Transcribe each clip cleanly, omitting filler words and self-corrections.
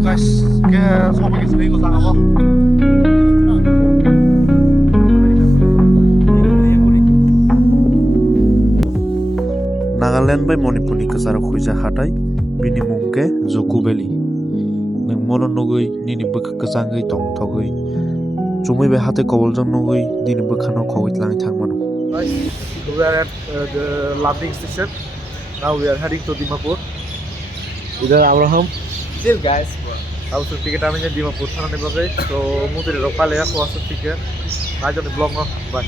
guys, ke sobat sini ko sang apa? Nagaland by Manipur ni kesara khuja hatai bini mungke Dzukou Valley. Nang mono nugui nini bek kesangai tong thogui. Cumui be hate kobol jong nugui nini bekhano khogit lang thang mano. Guys, we are at the landing station. Now we are heading to Dimapur. Idhar our home. Chill guys. Aku sudah tiket amanya Dimapur sana nih bagai. So mau dari lokal ya, aku asal tiket. Aja nih blog no, bye.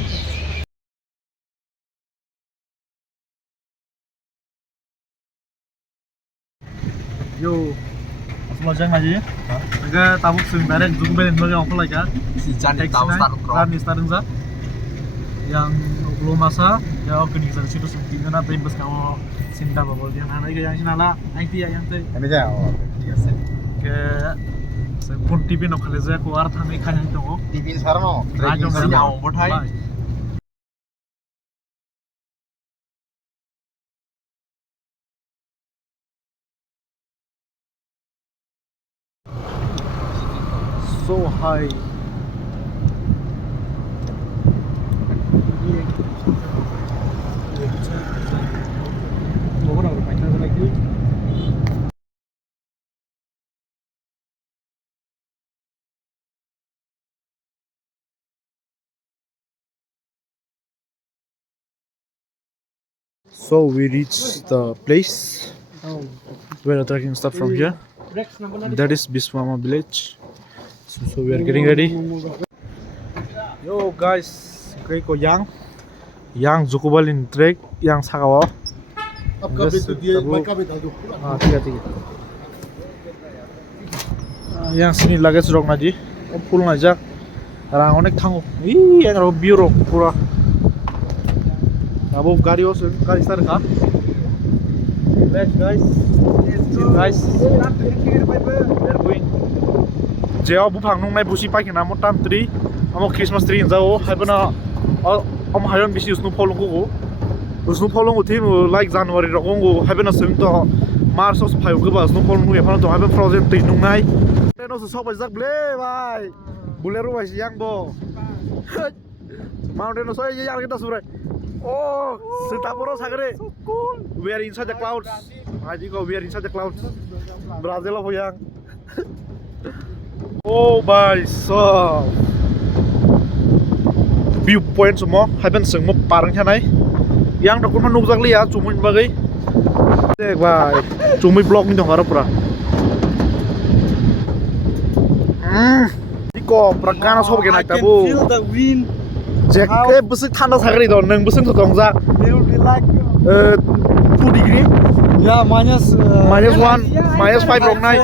Yo, asal aja ngaji ya. Agak tabuk sebenarnya Dzukou Valley bagai apa lagi kan? Si Jan tahu start yang belum masa ya oke nih dari situ sebetulnya nanti bos kamu sinda bawa dia nana yang sinala IT yang teh ini aja biasa ke pun TV no khale je ko ar thami khanya to TV sarno tracking से जाओ बठाई so high So we reached the place where the trekking start from here. That is Biswama village. So we are getting ready. Yo guys, kay ko yang Dzukou Valley trek yang sakawa. Yang sini luggage rok naji, full najak. Orang onek thango. Ih, yang view rok pura. Abo gari also gari start ka. Let's guys. Guys. We are going. Jauh bupang nung nai busi pai kena motam tree. Amo Christmas tree jauh. Hai bana. Am hayon bisi usnu polong ko. Usnu polong uthi like January rokongo. Hai bana sim to March os phayo ko ba usnu polong nu ephano to hai bana frozen tree nung nai. Teno so sobai jak ble bhai. Bulero bhai yang bo. Mountain so ye yar kita surai. Oh, Sitapuro Sagre. So cool. We are inside the clouds. Ajiko, we are inside the clouds. Brazil of yang. Oh, by so. Viewpoint semua. Haben semua parang canai. Yang dokter menunjuk lihat cumuin bagai. Dek, bye. Cumi blog ni dong harap pura. Iko, prakana sob kena tabu. Feel the wind. Jack, besok tanda sagri dong, neng besok tuh dongza. It will be like 2 degree. yeah minus 1, minus 5 wrong night.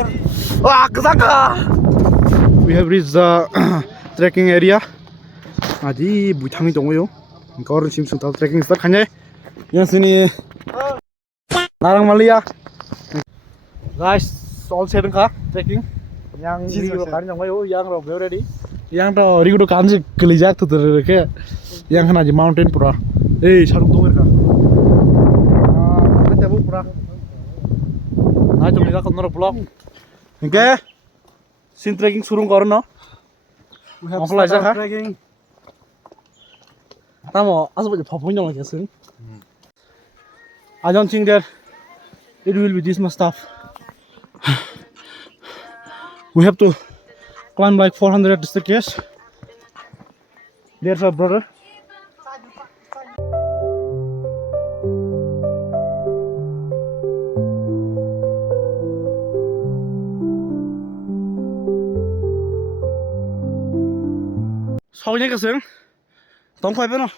Wah, kesaka. We have reached the trekking area. Aji buithangi dongoyo. Kau sim sung tal trekking start khanya. Yang sini Narang Malia. Guys, all set ka trekking. Yang rigo kan dongoyo, yang ro ready. Yang to rigo kan je kelijak tu terke. Yang kana je mountain pura. Eh, sarung dongoy ka. Mana jabu pura. Nah, jom lihat konor vlog. Oke. Sin trekking surung karo no. we have Apa aja kah? trekking. Tamo, aso baca papuin dong aja sih. I don't think that it will be this much tough. We have to climb like 400 staircase. There's our brother. Soalnya keseng, tong kau apa no?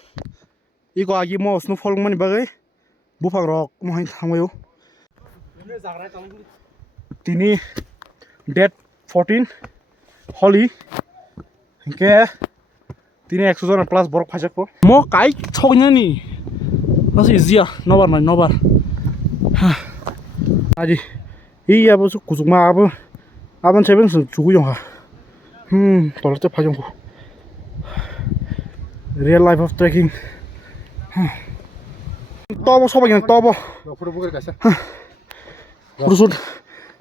Iko agi mau snowfall mana bagai, bupang rock mau hang tamu yo. Tini date 14 Holi, ke tini 100 plus borok pajak po. Mau kai soalnya nih, masih zia, nobar. Aji, iya bosku kusuk mah apa, aban cebeng suku yang ha. Tolak cep pajangku. Real life of trekking. Tobo soba yang tobo. Pura-pura kasih. Urusut.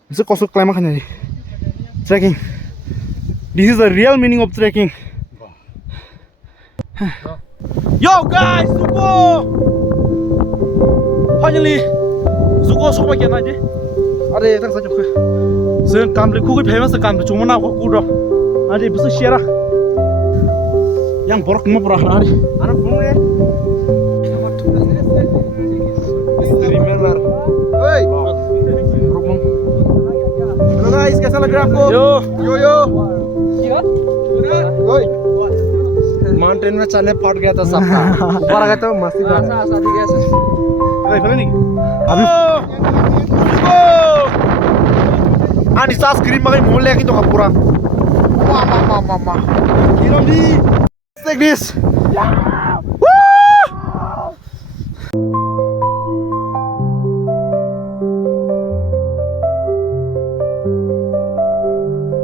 Bisa kosong climb kan jadi. trekking. This is the real meaning of trekking. Yo guys, Dzukou! Finally, Dzukou so ba kena je. Are tak sa chok. Sen kam le khu famous kam le chumana ko ku do. Aje bisu share. Yang borok mo pura hari. Ana phone le. Remember. Hey. Hello guys, कैसा लग रहा है आपको? यो ओए mountain में चलने फट गया था सबका ऊपर आ गया तो मस्ती कर रहा शादी कैसे अरे पता नहीं अभी आनी सास क्रीम मगर मुंह लेके तो पूरा मामा Kiran ji take this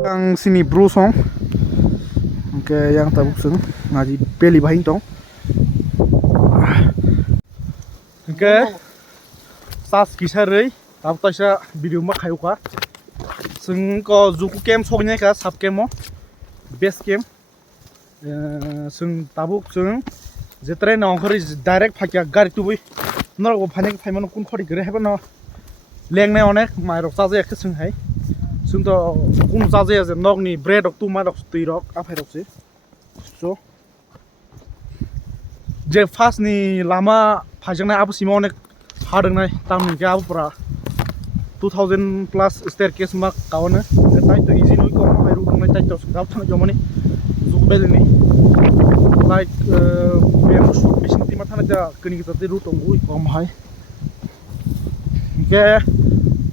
yang sini bro song okay yang tabuk sung ngaji beli bahin tong okay sas kisah rei tabuk tasya video mak kayu ka sung ko Dzukou camp sognya ka sub camp mo best camp sung tabuk sung jetre na ongkhari direct phakya gari tu bui nor go phanek phaimano kun khori gre heba no lengne onek mai rok sa je ek sung hai sung to kun sa je je nok ni bread ok tu ma rok tui rok a phai rok se so je fast ni lama phajang na abu simo onek hadang nai tam ni ga abu pura 2000 plus staircase mak kawana tai to easy noi ko ma ru nai tai to ga thang jomani Dzukou bel ni like bem short mission ti ma thana ja kini ki route ong ui kom hai ke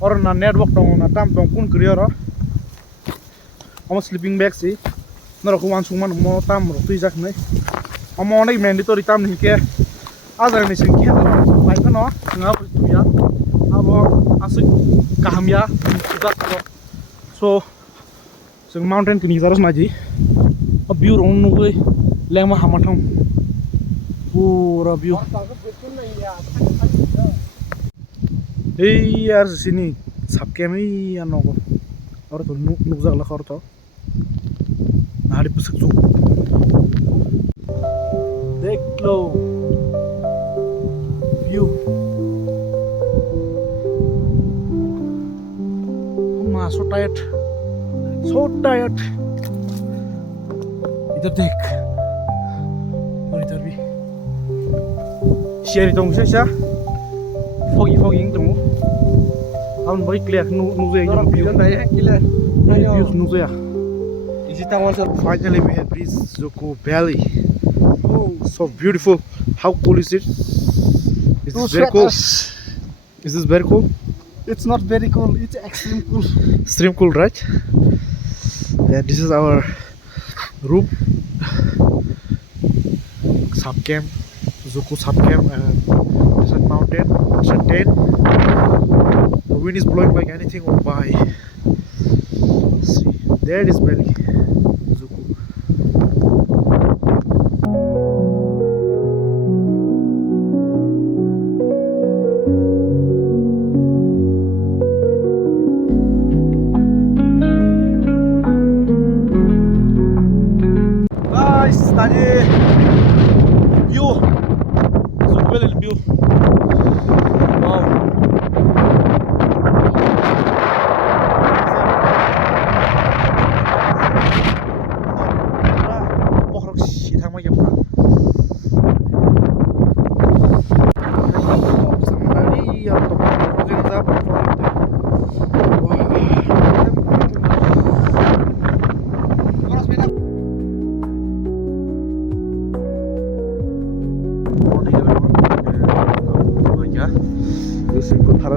or na network tong na tam tong kun kriya ra am sleeping bag si na ro ko wan sung man mo tam ro tui jak nai am onek mandatory tam ni ke azar ni sing ke bai ka no nga tu ya abo asik kaham ya so sing mountain kini zaras maji a view on no way lema hamathong pura view hey यार sini sabke mai ano ko और तो नुकसान लगा और तो नारी पुस्तक जो देख लो व्यू हम so tired इधर देख और इधर भी शेरी तो मुझे क्या foggy तुम I'm very clear. No, finally, we have reached Dzukou Valley. Oh, so beautiful. How cool is it? Is this very cool? Is this very cool? It's not very cool. It's extreme cool. Extreme cool, right? Yeah, this is our room. Sub camp, Dzukou sub camp, and this is mountain. It's a tent. The wind is blowing like anything on by. See, there it is belly. Dzukou. Guys, tadi view. Dzukou belly view. Wow.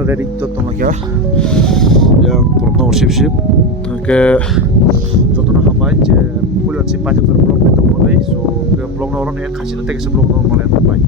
Dari itu ya, yang pernah sip-sip, ke contoh nak apa aja, boleh sih pasti berblog itu boleh, so ke blog orang yang kasih nanti ke blog normal yang terbaik.